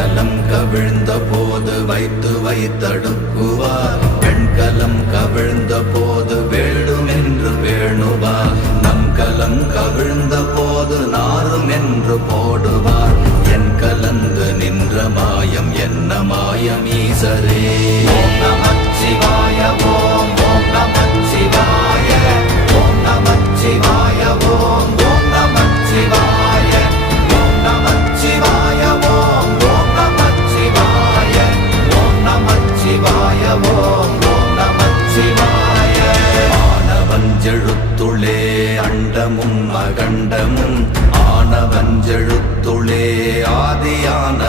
கலம் கவிழ்ந்த போது வைத்து வைத்தடுக்குவார். பெண்கலம் கவிழ்ந்த போது வேண்டுமென்று வேணுவார். நம் கலம் கவிழ்ந்த போது நாரும் என்று போடுவார். என் கலந்து நின்ற மாயம் என்ன மாயம் ஈசரே. ஓம் நமச்சிவாய ஓம் ஓம் நமச்சிவாய ஓம் நமச்சிவாய ஓம் ஓம் நமச்சிவாய ஓம் நமச்சிவாய ஓம் ஓம் நமச்சிவாய ஓம் நமச்சிவாய ஓம் ஓம் நமச்சிவாய. ஆனவஞ்செழுத்துளே அண்டமும் அகண்டமும் ஆனவஞ்செழுத்துளே ஆதியான